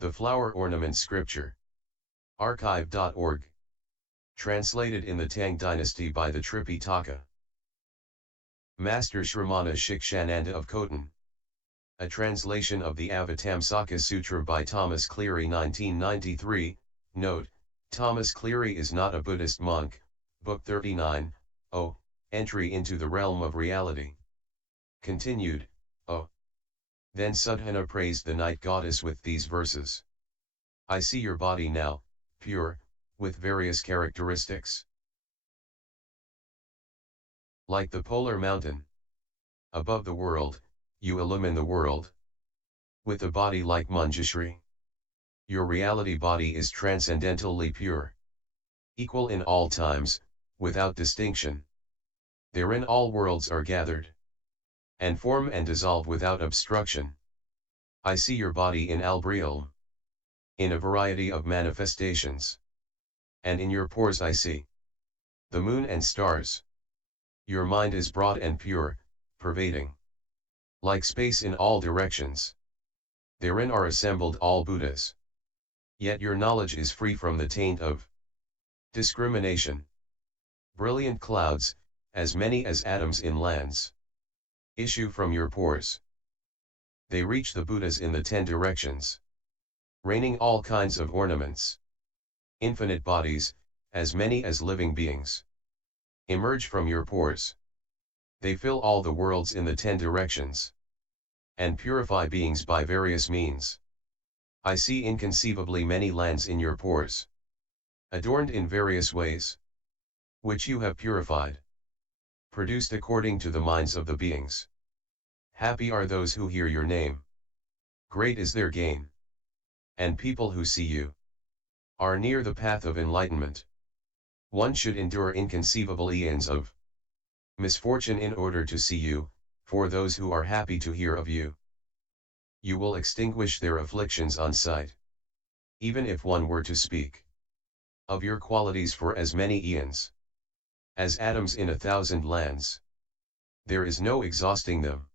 The Flower Ornament Scripture. Archive.org. Translated in the Tang Dynasty by the Tripitaka. Master Shramana Shikshananda of Khotan. A translation of the Avatamsaka-Sutra by Thomas Cleary 1993. Note, Thomas Cleary is not a Buddhist monk. Book 39, Entry into the Realm of Reality. Continued, Then Sudhana praised the night goddess with these verses. I see your body now, pure, with various characteristics. Like the polar mountain. Above the world, you illumine the world. With a body like Manjushri. Your reality body is transcendentally pure. Equal in all times, without distinction. Therein all worlds are gathered. And form and dissolve without obstruction. I see your body in Albriel. In a variety of manifestations. And in your pores I see the moon and stars. Your mind is broad and pure, pervading. Like space in all directions. Therein are assembled all Buddhas. Yet your knowledge is free from the taint of discrimination. Brilliant clouds, as many as atoms in lands, issue from your pores. They reach the Buddhas in the 10 directions. Raining all kinds of ornaments. Infinite bodies, as many as living beings, emerge from your pores. They fill all the worlds in the 10 directions. And purify beings by various means. I see inconceivably many lands in your pores. Adorned in various ways. Which you have purified. Produced according to the minds of the beings. Happy are those who hear your name. Great is their gain. And people who see you are near the path of enlightenment. One should endure inconceivable eons of misfortune in order to see you, for those who are happy to hear of you. You will extinguish their afflictions on sight. Even if one were to speak of your qualities for as many eons as atoms in 1,000 lands, there is no exhausting them.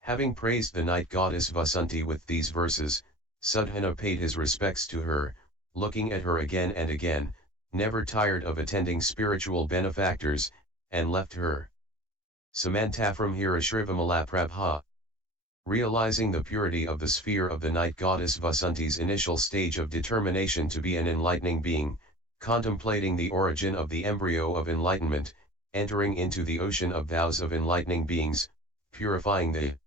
Having praised the night goddess Vasanti with these verses, Sudhana paid his respects to her, looking at her again and again, never tired of attending spiritual benefactors, and left her. Samantafram Hirashrivamalaprabha. Realizing the purity of the sphere of the night goddess Vasanti's initial stage of determination to be an enlightening being, contemplating the origin of the embryo of enlightenment, entering into the ocean of vows of enlightening beings, purifying the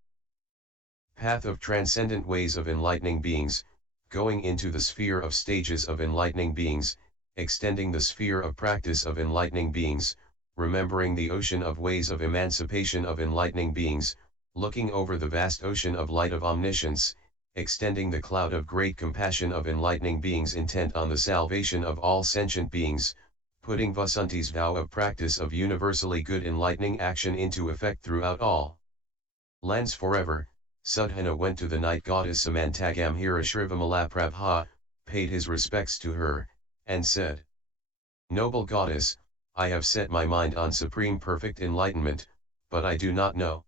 path of transcendent ways of enlightening beings, going into the sphere of stages of enlightening beings, extending the sphere of practice of enlightening beings, remembering the ocean of ways of emancipation of enlightening beings, looking over the vast ocean of light of omniscience, extending the cloud of great compassion of enlightening beings intent on the salvation of all sentient beings, putting Vasanti's vow of practice of universally good enlightening action into effect throughout all lands forever. Sudhana went to the night goddess Samantagam Hirashrivamalaprabha, paid his respects to her, and said, Noble goddess, I have set my mind on supreme perfect enlightenment, but I do not know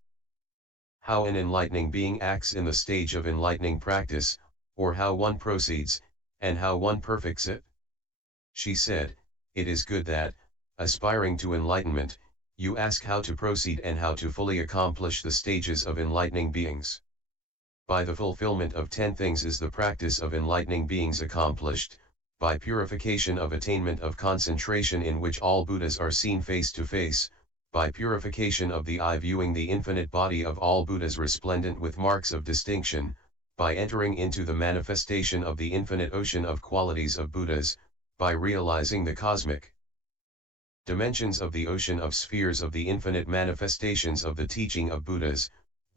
how an enlightening being acts in the stage of enlightening practice, or how one proceeds, and how one perfects it. She said, It is good that, aspiring to enlightenment, you ask how to proceed and how to fully accomplish the stages of enlightening beings. By the fulfillment of 10 things is the practice of enlightening beings accomplished, by purification of attainment of concentration in which all Buddhas are seen face to face, by purification of the eye viewing the infinite body of all Buddhas resplendent with marks of distinction, by entering into the manifestation of the infinite ocean of qualities of Buddhas, by realizing the cosmic dimensions of the ocean of spheres of the infinite manifestations of the teaching of Buddhas,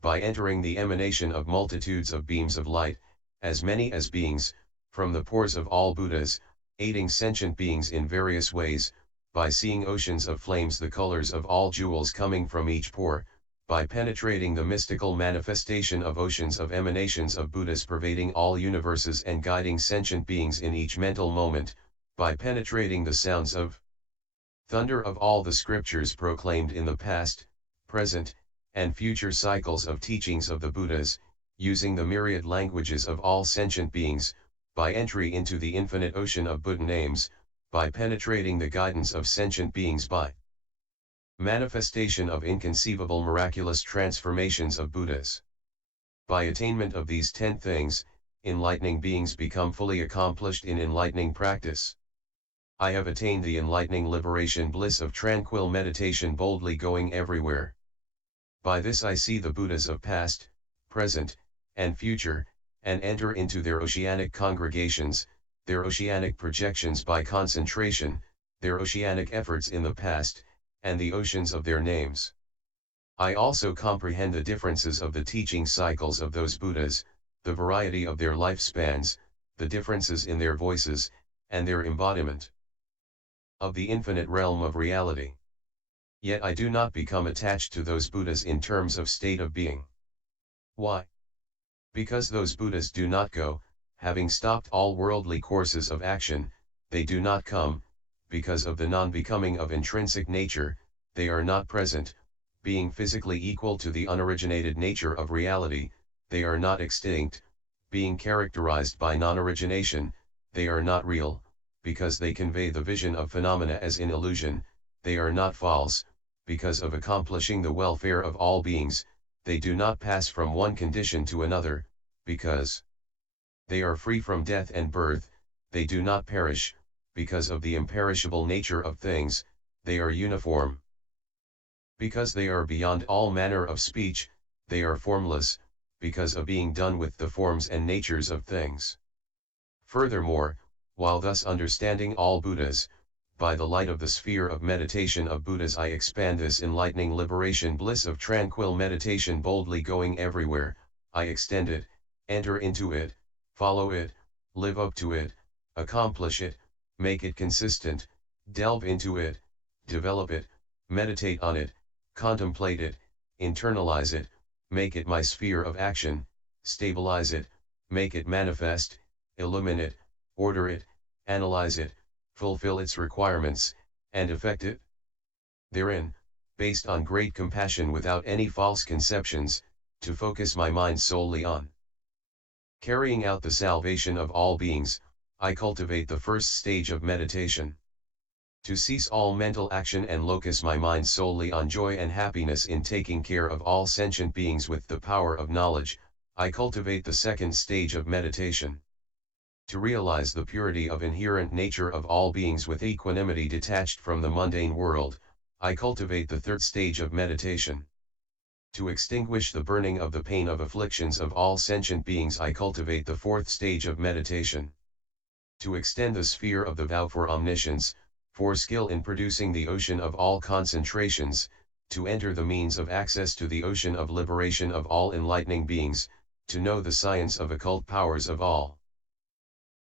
by entering the emanation of multitudes of beams of light, as many as beings, from the pores of all Buddhas, aiding sentient beings in various ways, by seeing oceans of flames the colors of all jewels coming from each pore, by penetrating the mystical manifestation of oceans of emanations of Buddhas pervading all universes and guiding sentient beings in each mental moment, by penetrating the sounds of thunder of all the scriptures proclaimed in the past, present, and future cycles of teachings of the Buddhas, using the myriad languages of all sentient beings, by entry into the infinite ocean of Buddha names, by penetrating the guidance of sentient beings, by manifestation of inconceivable miraculous transformations of Buddhas. By attainment of these 10 things, enlightening beings become fully accomplished in enlightening practice. I have attained the enlightening liberation bliss of tranquil meditation, boldly going everywhere. By this I see the Buddhas of past, present, and future, and enter into their oceanic congregations, their oceanic projections by concentration, their oceanic efforts in the past, and the oceans of their names. I also comprehend the differences of the teaching cycles of those Buddhas, the variety of their lifespans, the differences in their voices, and their embodiment of the infinite realm of reality. Yet I do not become attached to those Buddhas in terms of state of being. Why? Because those Buddhas do not go, having stopped all worldly courses of action, they do not come, because of the non-becoming of intrinsic nature, they are not present, being physically equal to the unoriginated nature of reality, they are not extinct, being characterized by non-origination, they are not real, because they convey the vision of phenomena as in illusion, they are not false, because of accomplishing the welfare of all beings, they do not pass from one condition to another, because they are free from death and birth, they do not perish, because of the imperishable nature of things, they are uniform. Because they are beyond all manner of speech, they are formless, because of being done with the forms and natures of things. Furthermore, while thus understanding all Buddhas, by the light of the sphere of meditation of Buddhas I expand this enlightening liberation bliss of tranquil meditation, boldly going everywhere, I extend it, enter into it, follow it, live up to it, accomplish it, make it consistent, delve into it, develop it, meditate on it, contemplate it, internalize it, make it my sphere of action, stabilize it, make it manifest, illumine it, order it, analyze it, fulfill its requirements, and effect it therein, based on great compassion without any false conceptions, to focus my mind solely on carrying out the salvation of all beings. I cultivate the first stage of meditation. To cease all mental action and locus my mind solely on joy and happiness in taking care of all sentient beings with the power of knowledge, I cultivate the second stage of meditation. To realize the purity of inherent nature of all beings with equanimity detached from the mundane world, I cultivate the third stage of meditation. To extinguish the burning of the pain of afflictions of all sentient beings, I cultivate the fourth stage of meditation. To extend the sphere of the vow for omniscience, for skill in producing the ocean of all concentrations, to enter the means of access to the ocean of liberation of all enlightening beings, to know the science of occult powers of all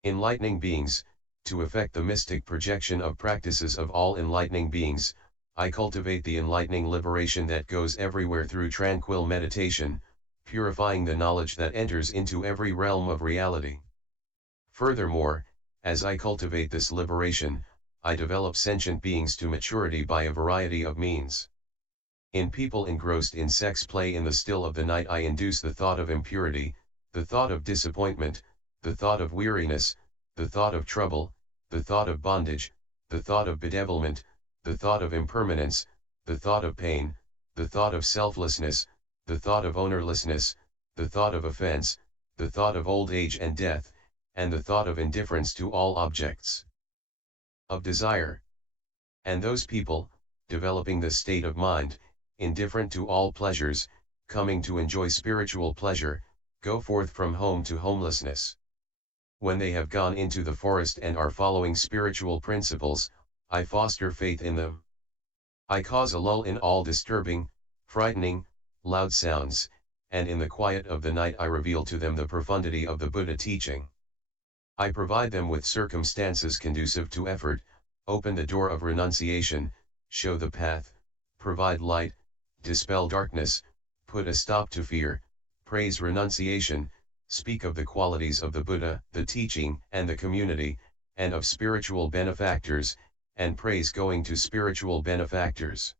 enlightening beings, to effect the mystic projection of practices of all enlightening beings, I cultivate the enlightening liberation that goes everywhere through tranquil meditation, purifying the knowledge that enters into every realm of reality. Furthermore, as I cultivate this liberation, I develop sentient beings to maturity by a variety of means. In people engrossed in sex play in the still of the night, I induce the thought of impurity, the thought of disappointment, the thought of weariness, the thought of trouble, the thought of bondage, the thought of bedevilment, the thought of impermanence, the thought of pain, the thought of selflessness, the thought of ownerlessness, the thought of offense, the thought of old age and death, and the thought of indifference to all objects of desire. And those people, developing this state of mind, indifferent to all pleasures, coming to enjoy spiritual pleasure, go forth from home to homelessness. When they have gone into the forest and are following spiritual principles, I foster faith in them. I cause a lull in all disturbing, frightening, loud sounds, and in the quiet of the night I reveal to them the profundity of the Buddha teaching. I provide them with circumstances conducive to effort, open the door of renunciation, show the path, provide light, dispel darkness, put a stop to fear, praise renunciation, speak of the qualities of the Buddha, the teaching, and the community, and of spiritual benefactors, and praise going to spiritual benefactors.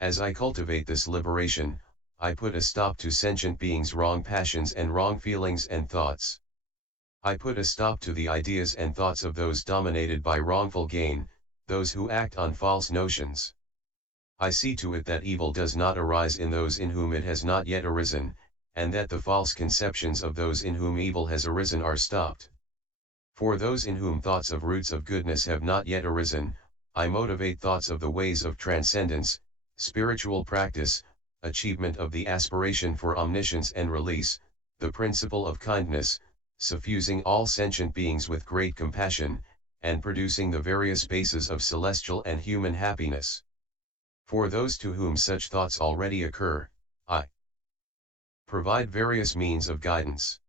As I cultivate this liberation, I put a stop to sentient beings' wrong passions and wrong feelings and thoughts. I put a stop to the ideas and thoughts of those dominated by wrongful gain, those who act on false notions. I see to it that evil does not arise in those in whom it has not yet arisen, and that the false conceptions of those in whom evil has arisen are stopped. For those in whom thoughts of roots of goodness have not yet arisen, I motivate thoughts of the ways of transcendence, spiritual practice, achievement of the aspiration for omniscience and release, the principle of kindness, suffusing all sentient beings with great compassion, and producing the various bases of celestial and human happiness. For those to whom such thoughts already occur, I provide various means of guidance.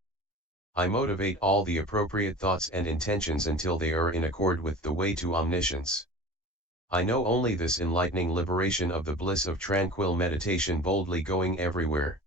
I motivate all the appropriate thoughts and intentions until they are in accord with the way to omniscience. I know only this enlightening liberation of the bliss of tranquil meditation boldly going everywhere.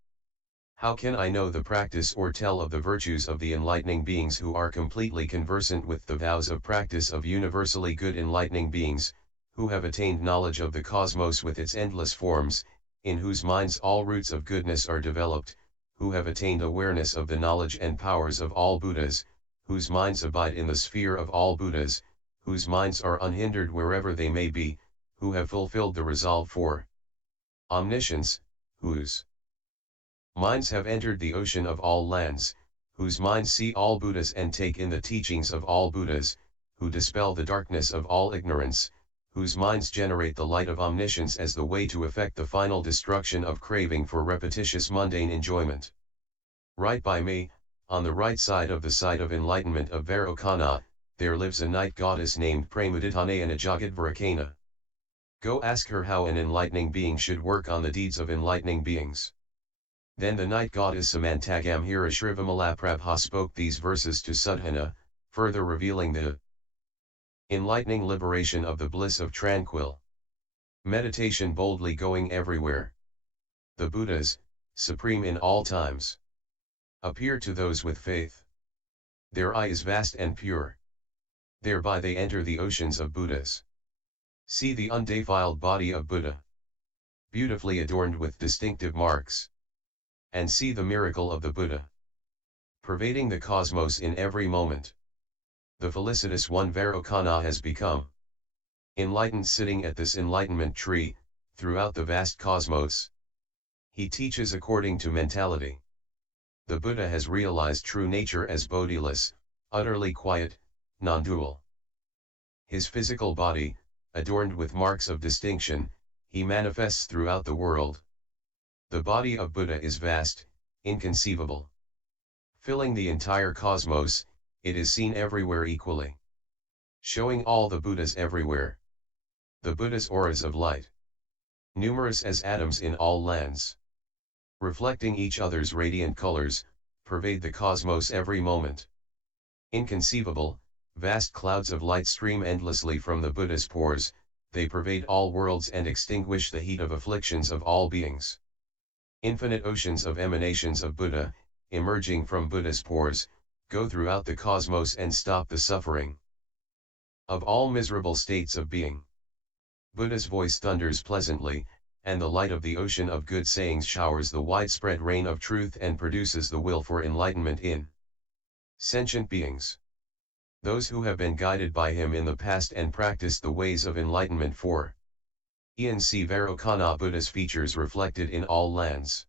How can I know the practice or tell of the virtues of the enlightening beings who are completely conversant with the vows of practice of universally good enlightening beings, who have attained knowledge of the cosmos with its endless forms, in whose minds all roots of goodness are developed, who have attained awareness of the knowledge and powers of all Buddhas, whose minds abide in the sphere of all Buddhas, whose minds are unhindered wherever they may be, who have fulfilled the resolve for omniscience, whose minds have entered the ocean of all lands, whose minds see all Buddhas and take in the teachings of all Buddhas, who dispel the darkness of all ignorance, whose minds generate the light of omniscience as the way to effect the final destruction of craving for repetitious mundane enjoyment. Right by me, on the right side of the site of enlightenment of Vairocana, there lives a night goddess named Pramadithanayana Jagadvarakana. Go ask her how an enlightening being should work on the deeds of enlightening beings. Then the night goddess Samantagamhira Shrivamalaprabha spoke these verses to Sudhana, further revealing the enlightening liberation of the bliss of tranquil meditation boldly going everywhere. The Buddhas, supreme in all times, appear to those with faith. Their eye is vast and pure. Thereby they enter the oceans of Buddhas. See the undefiled body of Buddha, beautifully adorned with distinctive marks. And see the miracle of the Buddha, pervading the cosmos in every moment. The felicitous one Vairocana has become enlightened sitting at this enlightenment tree, throughout the vast cosmos. He teaches according to mentality. The Buddha has realized true nature as bodiless, utterly quiet, non-dual. His physical body, adorned with marks of distinction, he manifests throughout the world. The body of Buddha is vast, inconceivable. Filling the entire cosmos, it is seen everywhere equally. Showing all the Buddhas everywhere. The Buddha's auras of light, numerous as atoms in all lands, reflecting each other's radiant colors, pervade the cosmos every moment. Inconceivable, vast clouds of light stream endlessly from the Buddha's pores, they pervade all worlds and extinguish the heat of afflictions of all beings. Infinite oceans of emanations of Buddha, emerging from Buddha's pores, go throughout the cosmos and stop the suffering of all miserable states of being. Buddha's voice thunders pleasantly, and the light of the ocean of good sayings showers the widespread rain of truth and produces the will for enlightenment in sentient beings. Those who have been guided by him in the past and practiced the ways of enlightenment for enc Vairocana Buddha's features reflected in all lands.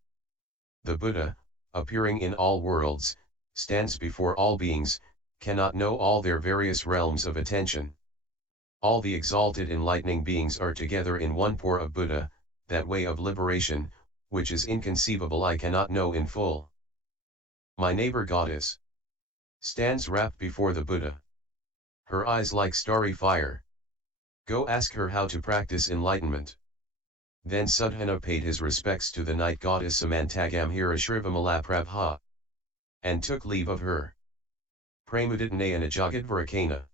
The Buddha, appearing in all worlds, stands before all beings, cannot know all their various realms of attention. All the exalted enlightening beings are together in one pore of Buddha, that way of liberation, which is inconceivable I cannot know in full. My neighbor goddess stands rapt before the Buddha. Her eyes like starry fire. Go ask her how to practice enlightenment. Then Sudhana paid his respects to the night goddess Samantagamhira Shrivamalaprabha, and took leave of her. Pramadithanayana Jagadvarakana.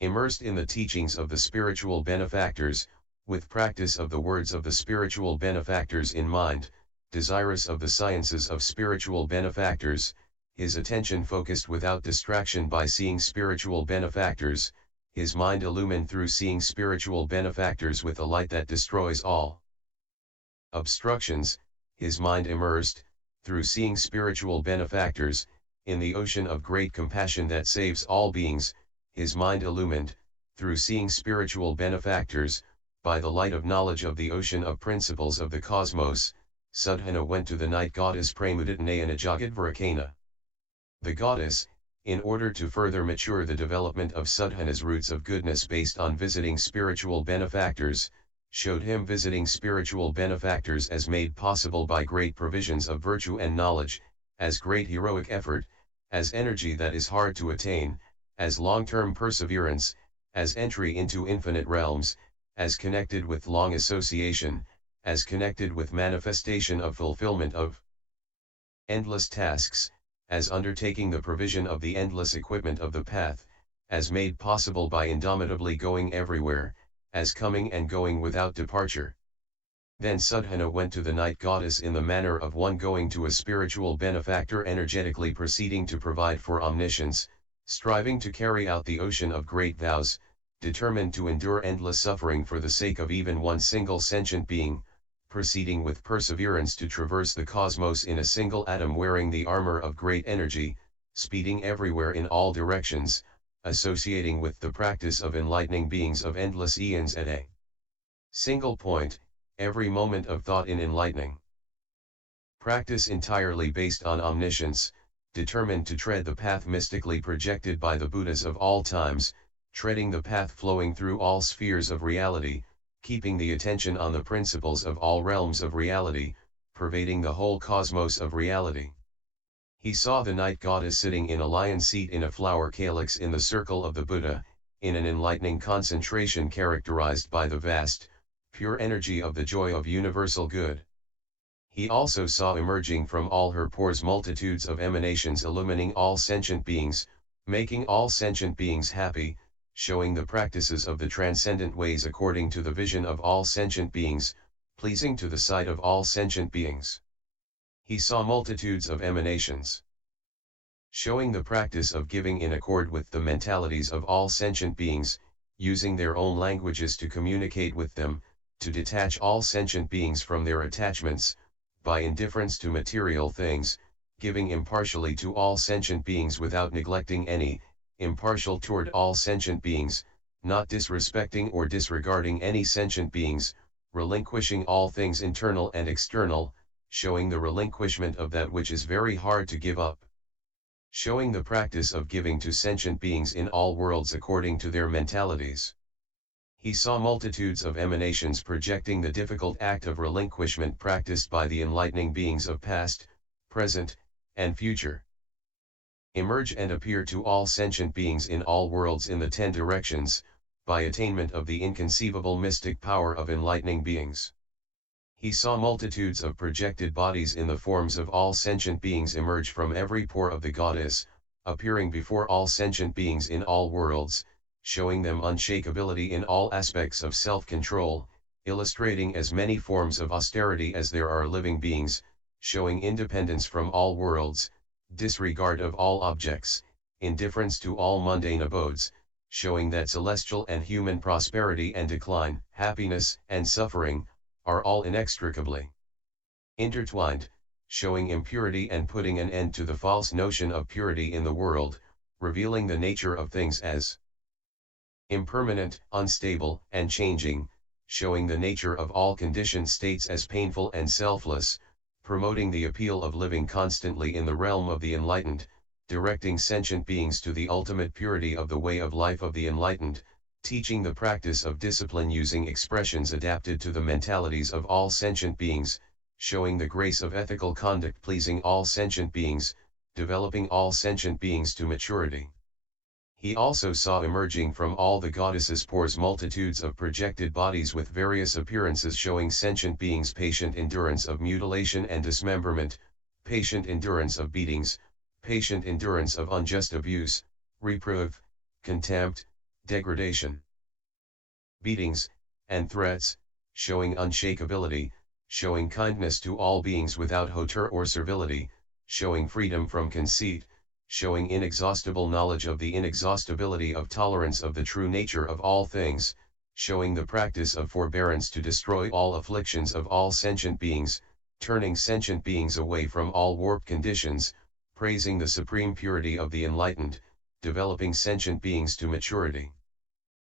Immersed in the teachings of the spiritual benefactors, with practice of the words of the spiritual benefactors in mind, desirous of the sciences of spiritual benefactors, his attention focused without distraction by seeing spiritual benefactors, his mind illumined through seeing spiritual benefactors with a light that destroys all obstructions, his mind immersed, through seeing spiritual benefactors, in the ocean of great compassion that saves all beings, his mind illumined, through seeing spiritual benefactors, by the light of knowledge of the ocean of principles of the cosmos, Sudhana went to the night goddess Pramuditanayana Jagadvarakana. The goddess, in order to further mature the development of Sudhana's roots of goodness based on visiting spiritual benefactors, showed him visiting spiritual benefactors as made possible by great provisions of virtue and knowledge, as great heroic effort, as energy that is hard to attain, as long-term perseverance, as entry into infinite realms, as connected with long association, as connected with manifestation of fulfillment of endless tasks, as undertaking the provision of the endless equipment of the path, as made possible by indomitably going everywhere, as coming and going without departure. Then Sudhana went to the night goddess in the manner of one going to a spiritual benefactor, energetically proceeding to provide for omniscience, striving to carry out the ocean of great vows, determined to endure endless suffering for the sake of even one single sentient being, proceeding with perseverance to traverse the cosmos in a single atom, wearing the armor of great energy, speeding everywhere in all directions, associating with the practice of enlightening beings of endless eons at a single point, every moment of thought in enlightening practice entirely based on omniscience, determined to tread the path mystically projected by the Buddhas of all times, treading the path flowing through all spheres of reality, keeping the attention on the principles of all realms of reality, pervading the whole cosmos of reality. He saw the night goddess sitting in a lion seat in a flower calyx in the circle of the Buddha, in an enlightening concentration characterized by the vast, pure energy of the joy of universal good. He also saw emerging from all her pores multitudes of emanations illumining all sentient beings, making all sentient beings happy, showing the practices of the transcendent ways according to the vision of all sentient beings, pleasing to the sight of all sentient beings. He saw multitudes of emanations, showing the practice of giving in accord with the mentalities of all sentient beings, using their own languages to communicate with them, to detach all sentient beings from their attachments, by indifference to material things, giving impartially to all sentient beings without neglecting any, impartial toward all sentient beings, not disrespecting or disregarding any sentient beings, relinquishing all things internal and external, showing the relinquishment of that which is very hard to give up. Showing the practice of giving to sentient beings in all worlds according to their mentalities. He saw multitudes of emanations projecting the difficult act of relinquishment practiced by the enlightening beings of past, present, and future. Emerge and appear to all sentient beings in all worlds in the 10 directions, by attainment of the inconceivable mystic power of enlightening beings. He saw multitudes of projected bodies in the forms of all sentient beings emerge from every pore of the goddess, appearing before all sentient beings in all worlds, showing them unshakability in all aspects of self-control, illustrating as many forms of austerity as there are living beings, showing independence from all worlds, disregard of all objects, indifference to all mundane abodes, showing that celestial and human prosperity and decline, happiness and suffering, are all inextricably intertwined, showing impurity and putting an end to the false notion of purity in the world, revealing the nature of things as impermanent, unstable, and changing, showing the nature of all conditioned states as painful and selfless, promoting the appeal of living constantly in the realm of the enlightened, directing sentient beings to the ultimate purity of the way of life of the enlightened, teaching the practice of discipline using expressions adapted to the mentalities of all sentient beings, showing the grace of ethical conduct pleasing all sentient beings, developing all sentient beings to maturity. He also saw emerging from all the goddesses' pores multitudes of projected bodies with various appearances showing sentient beings patient endurance of mutilation and dismemberment, patient endurance of beatings, patient endurance of unjust abuse, reproof, contempt, degradation, beatings, and threats, showing unshakability, showing kindness to all beings without hauteur or servility, showing freedom from conceit, showing inexhaustible knowledge of the inexhaustibility of tolerance of the true nature of all things, showing the practice of forbearance to destroy all afflictions of all sentient beings, turning sentient beings away from all warped conditions, praising the supreme purity of the enlightened, developing sentient beings to maturity.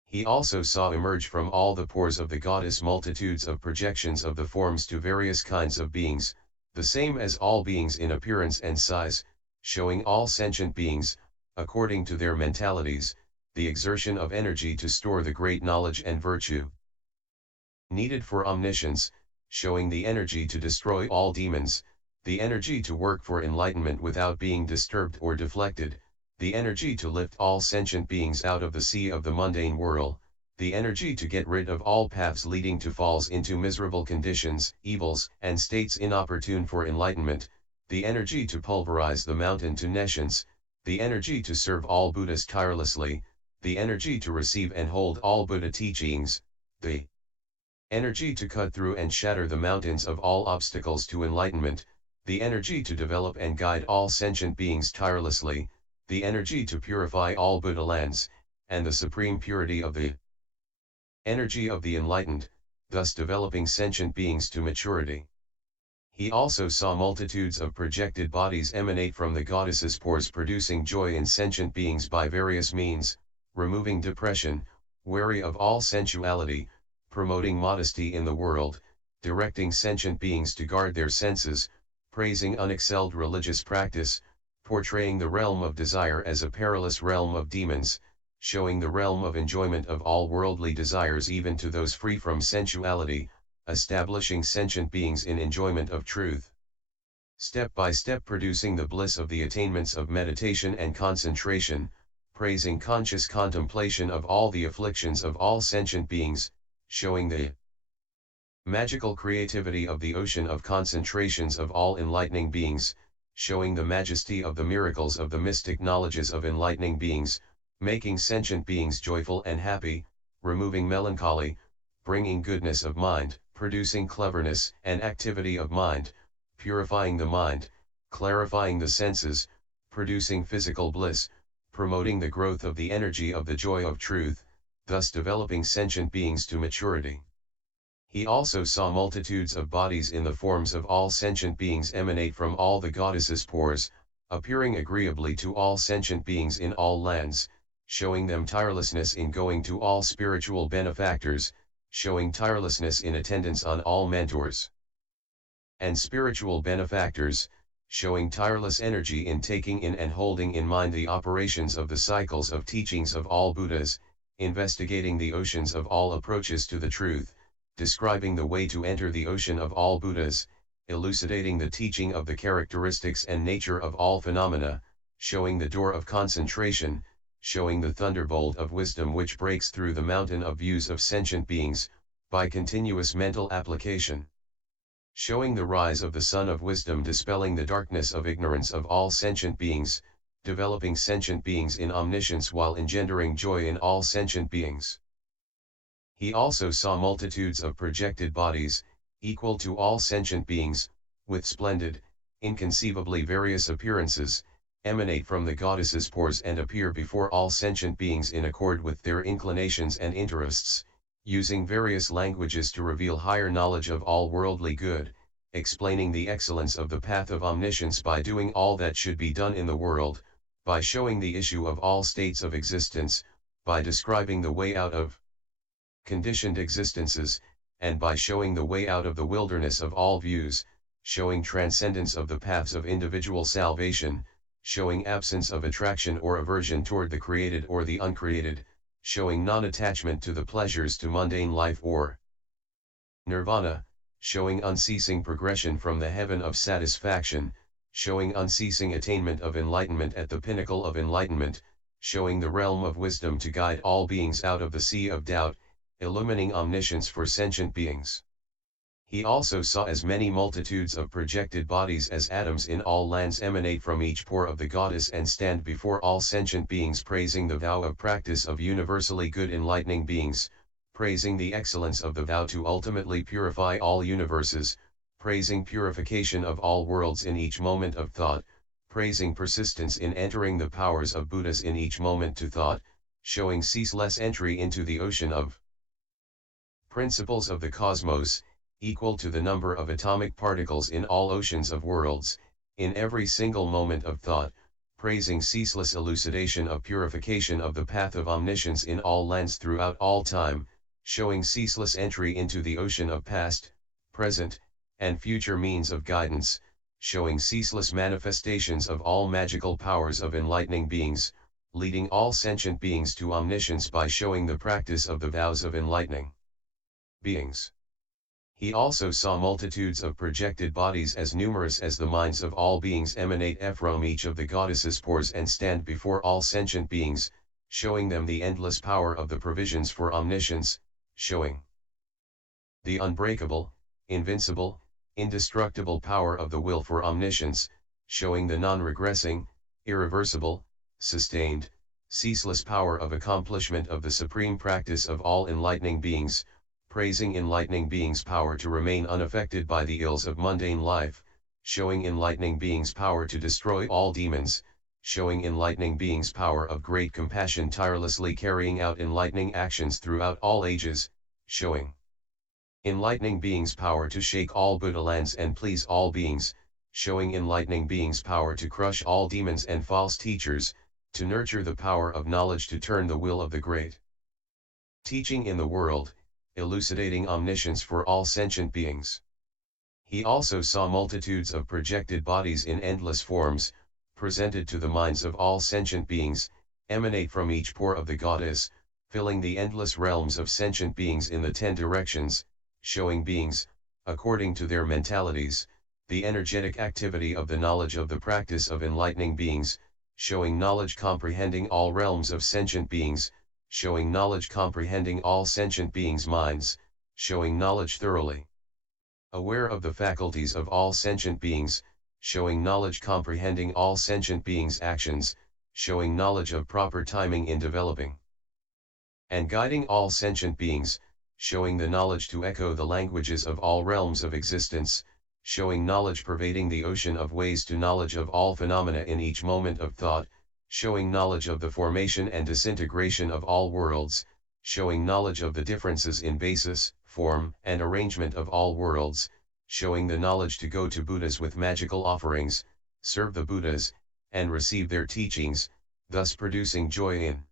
He also saw emerge from all the pores of the goddess multitudes of projections of the forms to various kinds of beings, the same as all beings in appearance and size, showing all sentient beings, according to their mentalities, the exertion of energy to store the great knowledge and virtue needed for omniscience, showing the energy to destroy all demons, the energy to work for enlightenment without being disturbed or deflected, the energy to lift all sentient beings out of the sea of the mundane world, the energy to get rid of all paths leading to falls into miserable conditions, evils, and states inopportune for enlightenment, the energy to pulverize the mountain to nescience, the energy to serve all Buddhas tirelessly, the energy to receive and hold all Buddha teachings, the energy to cut through and shatter the mountains of all obstacles to enlightenment, the energy to develop and guide all sentient beings tirelessly, the energy to purify all Buddha lands, and the supreme purity of the energy of the enlightened, thus developing sentient beings to maturity. He also saw multitudes of projected bodies emanate from the goddess's pores, producing joy in sentient beings by various means, removing depression, weary of all sensuality, promoting modesty in the world, directing sentient beings to guard their senses, praising unexcelled religious practice, portraying the realm of desire as a perilous realm of demons, showing the realm of enjoyment of all worldly desires even to those free from sensuality, establishing sentient beings in enjoyment of truth. Step by step producing the bliss of the attainments of meditation and concentration, praising conscious contemplation of all the afflictions of all sentient beings, showing the magical creativity of the ocean of concentrations of all enlightening beings, showing the majesty of the miracles of the mystic knowledges of enlightening beings, making sentient beings joyful and happy, removing melancholy, bringing goodness of mind, producing cleverness and activity of mind, purifying the mind, clarifying the senses, producing physical bliss, promoting the growth of the energy of the joy of truth, thus developing sentient beings to maturity. He also saw multitudes of bodies in the forms of all sentient beings emanate from all the goddess's pores, appearing agreeably to all sentient beings in all lands, showing them tirelessness in going to all spiritual benefactors, showing tirelessness in attendance on all mentors and spiritual benefactors, showing tireless energy in taking in and holding in mind the operations of the cycles of teachings of all Buddhas, investigating the oceans of all approaches to the truth, describing the way to enter the ocean of all Buddhas, elucidating the teaching of the characteristics and nature of all phenomena, showing the door of concentration, showing the thunderbolt of wisdom which breaks through the mountain of views of sentient beings, by continuous mental application. Showing the rise of the sun of wisdom dispelling the darkness of ignorance of all sentient beings, developing sentient beings in omniscience while engendering joy in all sentient beings. He also saw multitudes of projected bodies, equal to all sentient beings, with splendid, inconceivably various appearances, emanate from the goddess's pores and appear before all sentient beings in accord with their inclinations and interests, using various languages to reveal higher knowledge of all worldly good, explaining the excellence of the path of omniscience by doing all that should be done in the world, by showing the issue of all states of existence, by describing the way out of conditioned existences, and by showing the way out of the wilderness of all views, showing transcendence of the paths of individual salvation, showing absence of attraction or aversion toward the created or the uncreated, showing non-attachment to the pleasures to mundane life or nirvana, showing unceasing progression from the heaven of satisfaction, showing unceasing attainment of enlightenment at the pinnacle of enlightenment, showing the realm of wisdom to guide all beings out of the sea of doubt, illumining omniscience for sentient beings. He also saw as many multitudes of projected bodies as atoms in all lands emanate from each pore of the goddess and stand before all sentient beings praising the vow of practice of universally good enlightening beings, praising the excellence of the vow to ultimately purify all universes, praising purification of all worlds in each moment of thought, praising persistence in entering the powers of Buddhas in each moment to thought, showing ceaseless entry into the ocean of principles of the cosmos, equal to the number of atomic particles in all oceans of worlds, in every single moment of thought, praising ceaseless elucidation of purification of the path of omniscience in all lands throughout all time, showing ceaseless entry into the ocean of past, present, and future means of guidance, showing ceaseless manifestations of all magical powers of enlightening beings, leading all sentient beings to omniscience by showing the practice of the vows of enlightening beings. He also saw multitudes of projected bodies as numerous as the minds of all beings emanate from each of the goddesses' pores and stand before all sentient beings, showing them the endless power of the provisions for omniscience, showing the unbreakable, invincible, indestructible power of the will for omniscience, showing the non-regressing, irreversible, sustained, ceaseless power of accomplishment of the supreme practice of all enlightening beings, praising enlightening beings' power to remain unaffected by the ills of mundane life, showing enlightening beings' power to destroy all demons, showing enlightening beings' power of great compassion tirelessly carrying out enlightening actions throughout all ages, showing enlightening beings' power to shake all Buddha lands and please all beings, showing enlightening beings' power to crush all demons and false teachers, to nurture the power of knowledge to turn the will of the great teaching in the world, elucidating omniscience for all sentient beings. He also saw multitudes of projected bodies in endless forms, presented to the minds of all sentient beings, emanate from each pore of the goddess, filling the endless realms of sentient beings in the 10 directions, showing beings, according to their mentalities, the energetic activity of the knowledge of the practice of enlightening beings, showing knowledge comprehending all realms of sentient beings, showing knowledge comprehending all sentient beings' minds, showing knowledge thoroughly aware of the faculties of all sentient beings, showing knowledge comprehending all sentient beings' actions, showing knowledge of proper timing in developing and guiding all sentient beings, showing the knowledge to echo the languages of all realms of existence, showing knowledge pervading the ocean of ways to knowledge of all phenomena in each moment of thought, showing knowledge of the formation and disintegration of all worlds, showing knowledge of the differences in basis, form, and arrangement of all worlds, showing the knowledge to go to Buddhas with magical offerings, serve the Buddhas, and receive their teachings, thus producing joy in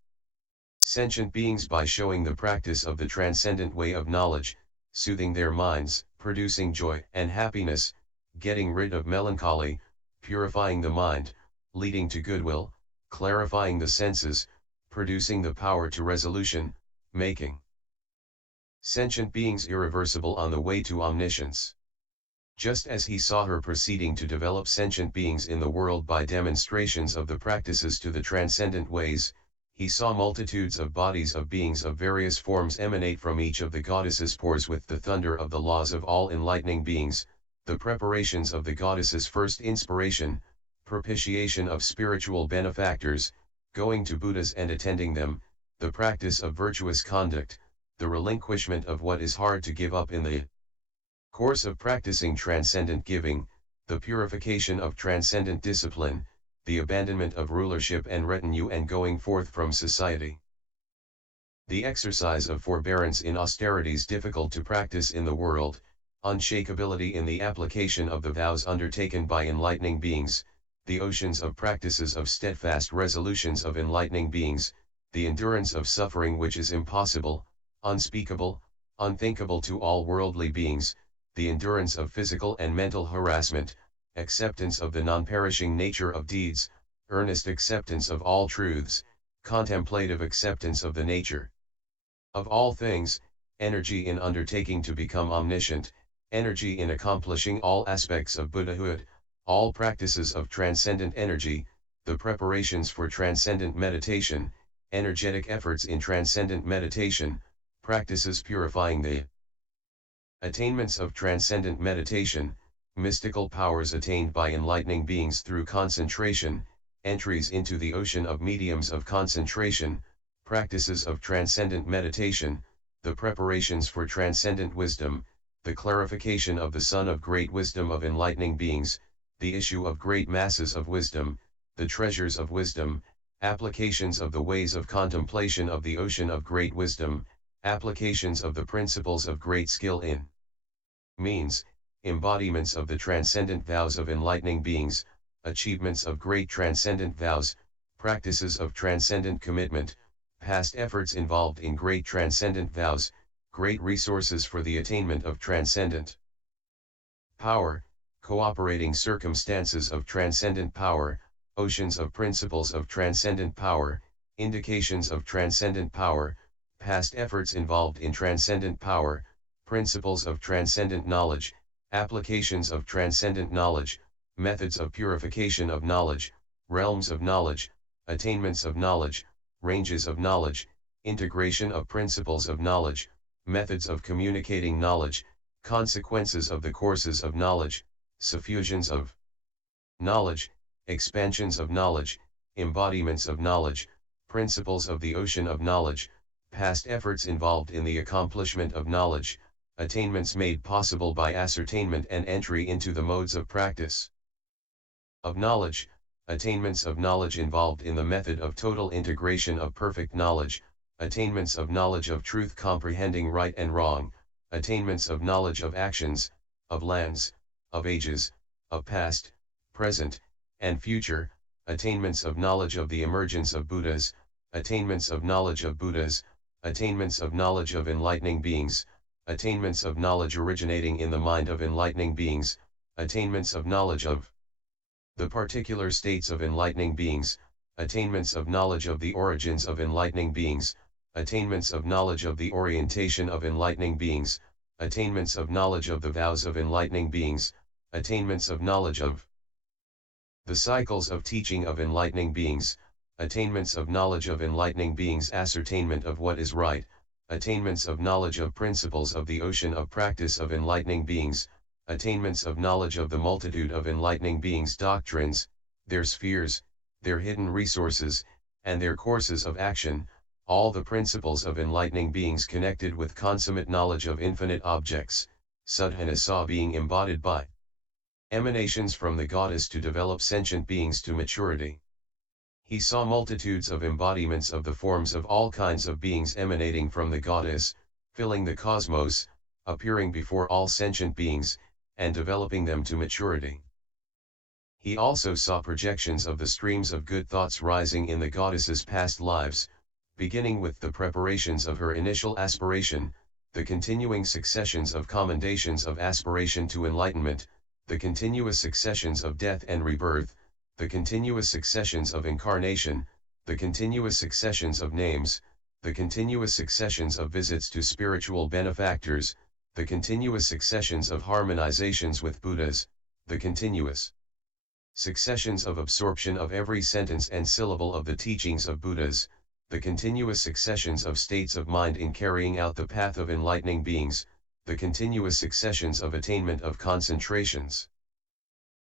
sentient beings by showing the practice of the transcendent way of knowledge, soothing their minds, producing joy and happiness, getting rid of melancholy, purifying the mind, leading to goodwill, clarifying the senses, producing the power to resolution, making sentient beings irreversible on the way to omniscience. Just as he saw her proceeding to develop sentient beings in the world by demonstrations of the practices to the transcendent ways, he saw multitudes of bodies of beings of various forms emanate from each of the goddesses' pores with the thunder of the laws of all enlightening beings, the preparations of the goddesses' first inspiration, propitiation of spiritual benefactors, going to Buddhas and attending them, the practice of virtuous conduct, the relinquishment of what is hard to give up in the course of practicing transcendent giving, the purification of transcendent discipline, the abandonment of rulership and retinue and going forth from society. The exercise of forbearance in austerities difficult to practice in the world, unshakability in the application of the vows undertaken by enlightening beings, the oceans of practices of steadfast resolutions of enlightening beings, the endurance of suffering which is impossible, unspeakable, unthinkable to all worldly beings, the endurance of physical and mental harassment, acceptance of the non-perishing nature of deeds, earnest acceptance of all truths, contemplative acceptance of the nature of all things, energy in undertaking to become omniscient, energy in accomplishing all aspects of Buddhahood, all practices of transcendent energy, the preparations for transcendent meditation, energetic efforts in transcendent meditation, practices purifying the attainments of transcendent meditation, mystical powers attained by enlightening beings through concentration, entries into the ocean of mediums of concentration, practices of transcendent meditation, the preparations for transcendent wisdom, the clarification of the sun of great wisdom of enlightening beings, the issue of great masses of wisdom, the treasures of wisdom, applications of the ways of contemplation of the ocean of great wisdom, applications of the principles of great skill in means, embodiments of the transcendent vows of enlightening beings, achievements of great transcendent vows, practices of transcendent commitment, past efforts involved in great transcendent vows, great resources for the attainment of transcendent power, cooperating circumstances of transcendent power, oceans of principles of transcendent power, indications of transcendent power, past efforts involved in transcendent power, principles of transcendent knowledge, applications of transcendent knowledge, methods of purification of knowledge, realms of knowledge, attainments of knowledge, ranges of knowledge, integration of principles of knowledge, methods of communicating knowledge, consequences of the courses of knowledge, suffusions of knowledge, expansions of knowledge, embodiments of knowledge, principles of the ocean of knowledge, past efforts involved in the accomplishment of knowledge, attainments made possible by ascertainment and entry into the modes of practice of knowledge, attainments of knowledge involved in the method of total integration of perfect knowledge, attainments of knowledge of truth comprehending right and wrong, attainments of knowledge of actions, of lands, of ages, of past, present, and future, attainments of knowledge of the emergence of Buddhas, attainments of knowledge of Buddhas, attainments of knowledge of enlightening beings, attainments of knowledge originating in the mind of enlightening beings, attainments of knowledge of the particular states of enlightening beings, attainments of knowledge of the origins of enlightening beings, attainments of knowledge of the orientation of enlightening beings, attainments of knowledge of the vows of enlightening beings, attainments of knowledge of the cycles of teaching of enlightening beings, attainments of knowledge of enlightening beings, ascertainment of what is right, attainments of knowledge of principles of the ocean of practice of enlightening beings, attainments of knowledge of the multitude of enlightening beings' doctrines, their spheres, their hidden resources, and their courses of action, all the principles of enlightening beings connected with consummate knowledge of infinite objects, Sudhanasa being embodied by emanations from the goddess to develop sentient beings to maturity. He saw multitudes of embodiments of the forms of all kinds of beings emanating from the goddess, filling the cosmos, appearing before all sentient beings, and developing them to maturity. He also saw projections of the streams of good thoughts rising in the goddess's past lives, beginning with the preparations of her initial aspiration, the continuing successions of commendations of aspiration to enlightenment, the continuous successions of death and rebirth, the continuous successions of incarnation, the continuous successions of names, the continuous successions of visits to spiritual benefactors, the continuous successions of harmonizations with Buddhas, the continuous successions of absorption of every sentence and syllable of the teachings of Buddhas, the continuous successions of states of mind in carrying out the path of enlightening beings, the continuous successions of attainment of concentrations,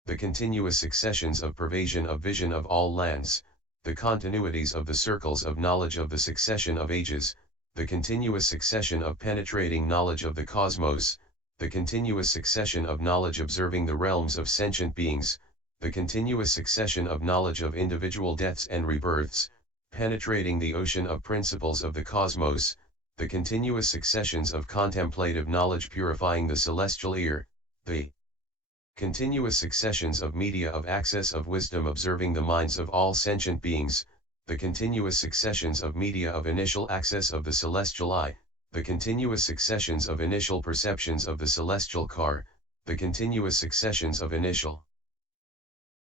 the continuous successions of pervasion of vision of all lands, the continuities of the circles of knowledge of the succession of ages, the continuous succession of penetrating knowledge of the cosmos, the continuous succession of knowledge observing the realms of sentient beings, the continuous succession of knowledge of individual deaths and rebirths, penetrating the ocean of principles of the cosmos, the continuous successions of contemplative knowledge purifying the celestial ear, the continuous successions of media of access of wisdom observing the minds of all sentient beings, the continuous successions of media of initial access of the celestial eye, the continuous successions of initial perceptions of the celestial car, the continuous successions of initial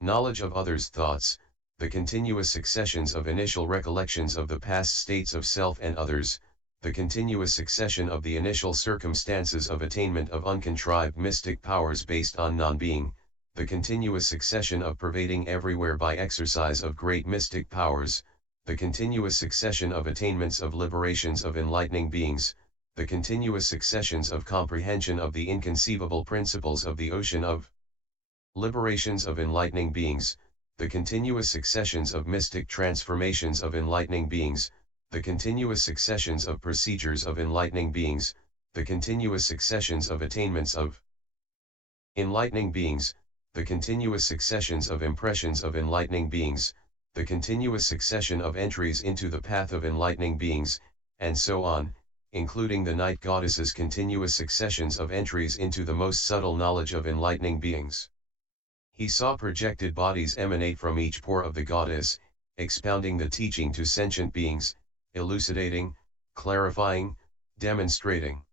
knowledge of others' thoughts, the continuous successions of initial recollections of the past states of self and others, the continuous succession of the initial circumstances of attainment of uncontrived mystic powers based on non-being, the continuous succession of pervading everywhere by exercise of great mystic powers, the continuous succession of attainments of liberations of enlightening beings, the continuous successions of comprehension of the inconceivable principles of the ocean of liberations of enlightening beings, the continuous successions of mystic transformations of enlightening beings, the continuous successions of procedures of enlightening beings, the continuous successions of attainments of enlightening beings, the continuous successions of impressions of enlightening beings, the continuous succession of entries into the path of enlightening beings, and so on, including the night goddess's continuous successions of entries into the most subtle knowledge of enlightening beings. He saw projected bodies emanate from each pore of the goddess, expounding the teaching to sentient beings, elucidating, clarifying, demonstrating,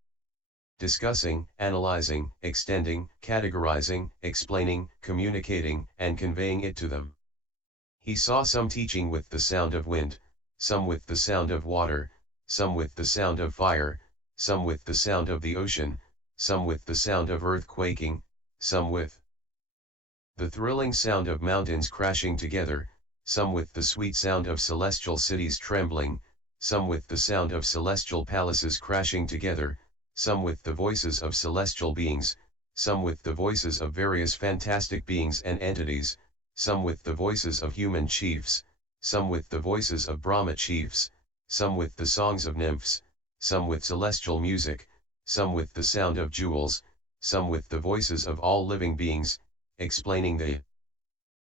discussing, analyzing, extending, categorizing, explaining, communicating, and conveying it to them. He saw some teaching with the sound of wind, some with the sound of water, some with the sound of fire, some with the sound of the ocean, some with the sound of earth quaking, some with the thrilling sound of mountains crashing together, some with the sweet sound of celestial cities trembling, some with the sound of celestial palaces crashing together, some with the voices of celestial beings, some with the voices of various fantastic beings and entities, some with the voices of human chiefs, some with the voices of Brahma chiefs, some with the songs of nymphs, some with celestial music, some with the sound of jewels, some with the voices of all living beings, explaining the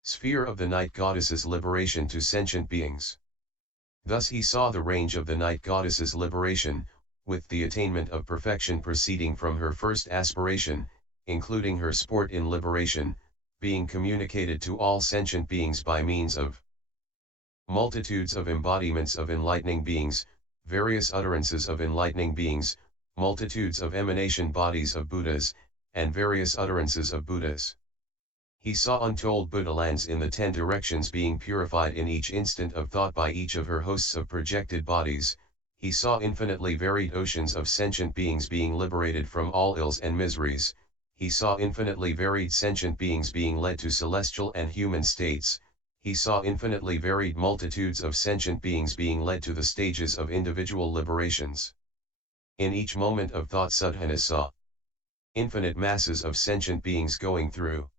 sphere of the night goddess's liberation to sentient beings. Thus he saw the range of the night goddess's liberation, with the attainment of perfection proceeding from her first aspiration, including her sport in liberation, being communicated to all sentient beings by means of multitudes of embodiments of enlightening beings, various utterances of enlightening beings, multitudes of emanation bodies of Buddhas, and various utterances of Buddhas. He saw untold Buddhalands in the 10 directions being purified in each instant of thought by each of her hosts of projected bodies. He saw infinitely varied oceans of sentient beings being liberated from all ills and miseries. He saw infinitely varied sentient beings being led to celestial and human states. He saw infinitely varied multitudes of sentient beings being led to the stages of individual liberations. In each moment of thought Sadhana saw infinite masses of sentient beings going through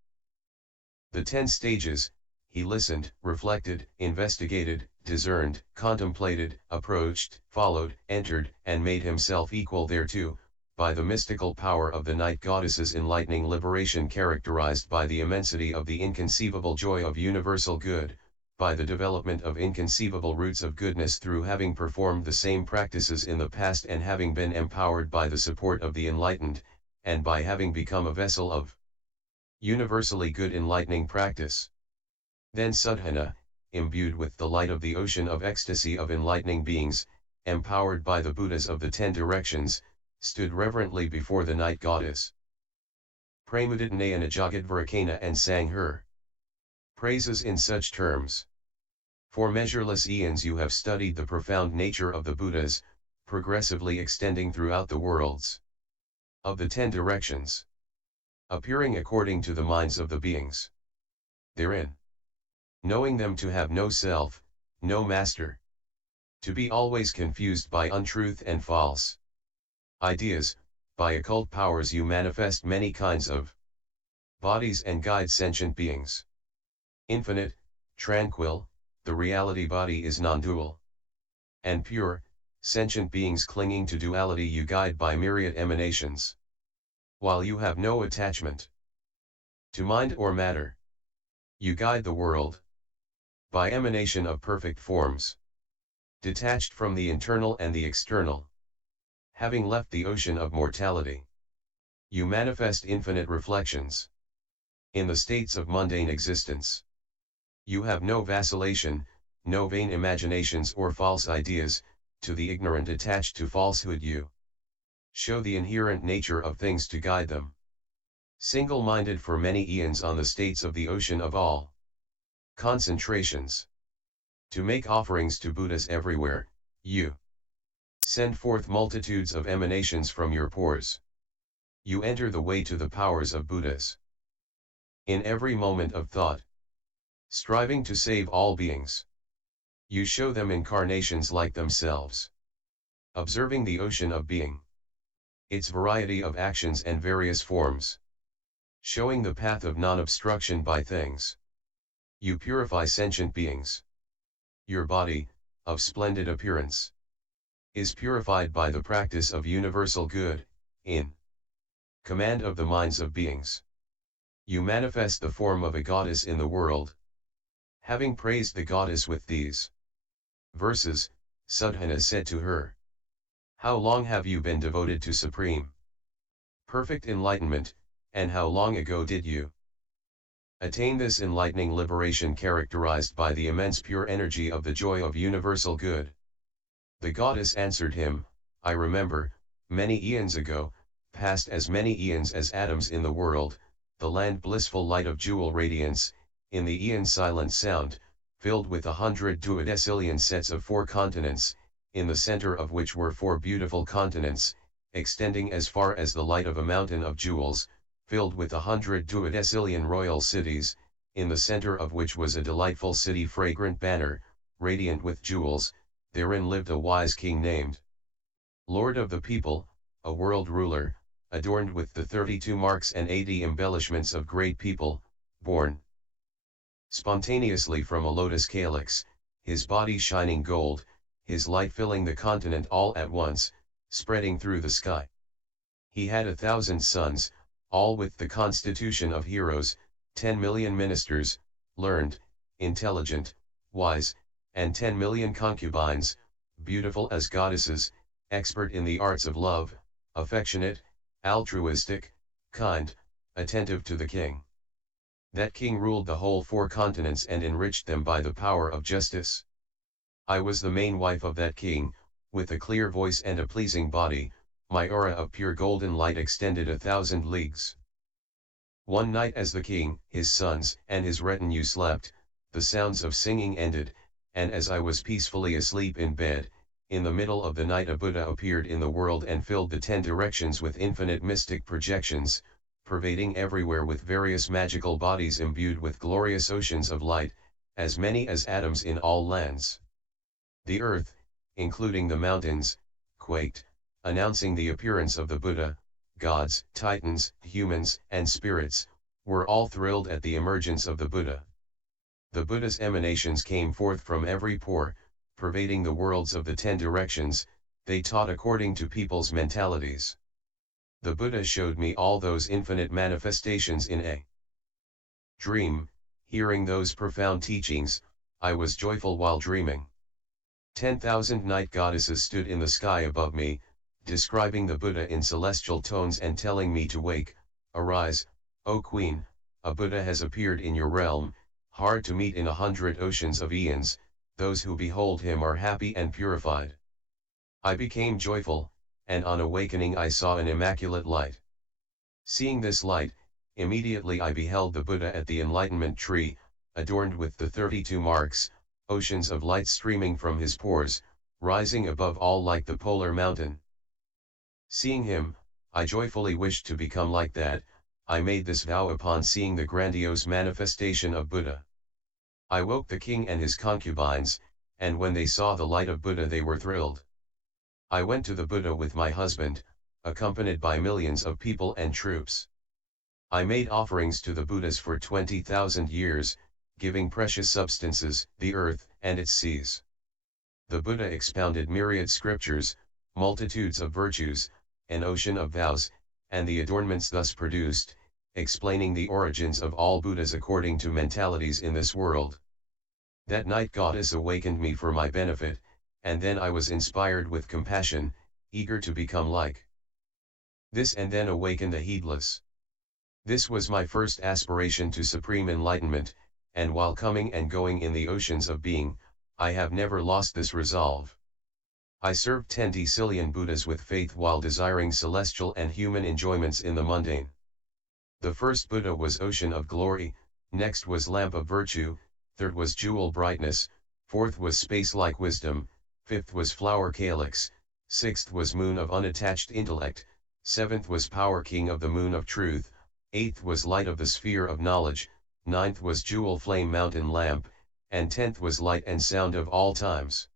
the 10 stages. He listened, reflected, investigated, discerned, contemplated, approached, followed, entered, and made himself equal thereto, by the mystical power of the night goddess's enlightening liberation characterized by the immensity of the inconceivable joy of universal good, by the development of inconceivable roots of goodness through having performed the same practices in the past and having been empowered by the support of the enlightened, and by having become a vessel of universally good enlightening practice. Then Sadhana, imbued with the light of the ocean of ecstasy of enlightening beings, empowered by the Buddhas of the 10 directions, stood reverently before the night goddess Pramudittanayana Jagadvarakana and sang her praises in such terms. For measureless eons you have studied the profound nature of the Buddhas, progressively extending throughout the worlds of the 10 directions, appearing according to the minds of the beings therein, knowing them to have no self, no master, to be always confused by untruth and false ideas. By occult powers you manifest many kinds of bodies and guide sentient beings. Infinite, tranquil, the reality body is non-dual and pure. Sentient beings clinging to duality you guide by myriad emanations, while you have no attachment to mind or matter. You guide the world by emanation of perfect forms, detached from the internal and the external. Having left the ocean of mortality, you manifest infinite reflections in the states of mundane existence. You have no vacillation, no vain imaginations or false ideas. To the ignorant attached to falsehood you show the inherent nature of things to guide them. Single-minded for many eons on the states of the ocean of all concentrations, to make offerings to Buddhas everywhere, you send forth multitudes of emanations from your pores. You enter the way to the powers of Buddhas. In every moment of thought, striving to save all beings, you show them incarnations like themselves. Observing the ocean of being, its variety of actions and various forms, showing the path of non-obstruction by things, you purify sentient beings. Your body, of splendid appearance, is purified by the practice of universal good, in command of the minds of beings. You manifest the form of a goddess in the world. Having praised the goddess with these verses, Sadhana said to her, "How long have you been devoted to supreme, perfect enlightenment, and how long ago did you Attain this enlightening liberation characterized by the immense pure energy of the joy of universal good. The goddess answered him, I remember, many eons ago, past as many eons as atoms in the world, the land blissful light of jewel radiance, in the eon silent sound, filled with 100 duodecillion sets of 4 continents, in the center of which were 4 beautiful continents, extending as far as the light of a mountain of jewels, filled with 100 duodecillion royal cities, in the center of which was a delightful city fragrant banner, radiant with jewels, therein lived a wise king named Lord of the people, a world ruler, adorned with the 32 marks and 80 embellishments of great people, born spontaneously from a lotus calyx, his body shining gold, his light filling the continent all at once, spreading through the sky. He had 1,000 sons, all with the constitution of heroes, 10 million ministers, learned, intelligent, wise, and 10 million concubines, beautiful as goddesses, expert in the arts of love, affectionate, altruistic, kind, attentive to the king. That king ruled the whole 4 continents and enriched them by the power of justice. I was the main wife of that king, with a clear voice and a pleasing body, my aura of pure golden light extended 1,000 leagues. One night as the king, his sons, and his retinue slept, the sounds of singing ended, and as I was peacefully asleep in bed, in the middle of the night a Buddha appeared in the world and filled the 10 directions with infinite mystic projections, pervading everywhere with various magical bodies imbued with glorious oceans of light, as many as atoms in all lands. The earth, including the mountains, quaked, announcing the appearance of the Buddha. Gods, titans, humans, and spirits, were all thrilled at the emergence of the Buddha. The Buddha's emanations came forth from every pore, pervading the worlds of the 10 directions, they taught according to people's mentalities. The Buddha showed me all those infinite manifestations in a dream. Hearing those profound teachings, I was joyful while dreaming. 10,000 night goddesses stood in the sky above me, describing the Buddha in celestial tones and telling me to wake, arise, O Queen, a Buddha has appeared in your realm, hard to meet in 100 oceans of eons, those who behold him are happy and purified. I became joyful, and on awakening I saw an immaculate light. Seeing this light, immediately I beheld the Buddha at the enlightenment tree, adorned with the 32 marks, oceans of light streaming from his pores, rising above all like the polar mountain. Seeing him, I joyfully wished to become like that. I made this vow upon seeing the grandiose manifestation of Buddha. I woke the king and his concubines, and when they saw the light of Buddha they were thrilled. I went to the Buddha with my husband, accompanied by millions of people and troops. I made offerings to the Buddhas for 20,000 years, giving precious substances, the earth, and its seas. The Buddha expounded myriad scriptures, multitudes of virtues, an ocean of vows, and the adornments thus produced, explaining the origins of all Buddhas according to mentalities in this world. That night goddess awakened me for my benefit, and then I was inspired with compassion, eager to become like this and then awakened a heedless. This was my first aspiration to supreme enlightenment, and while coming and going in the oceans of being, I have never lost this resolve. I served 10 decillion Buddhas with faith while desiring celestial and human enjoyments in the mundane. The first Buddha was ocean of glory, next was lamp of virtue, third was jewel brightness, fourth was space-like wisdom, fifth was flower calyx, sixth was moon of unattached intellect, seventh was power king of the moon of truth, eighth was light of the sphere of knowledge, ninth was jewel flame mountain lamp, and 10th was light and sound of all times.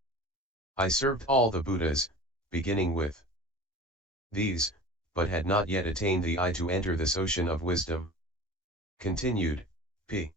I served all the Buddhas, beginning with these, but had not yet attained the eye to enter this ocean of wisdom. Continued, p.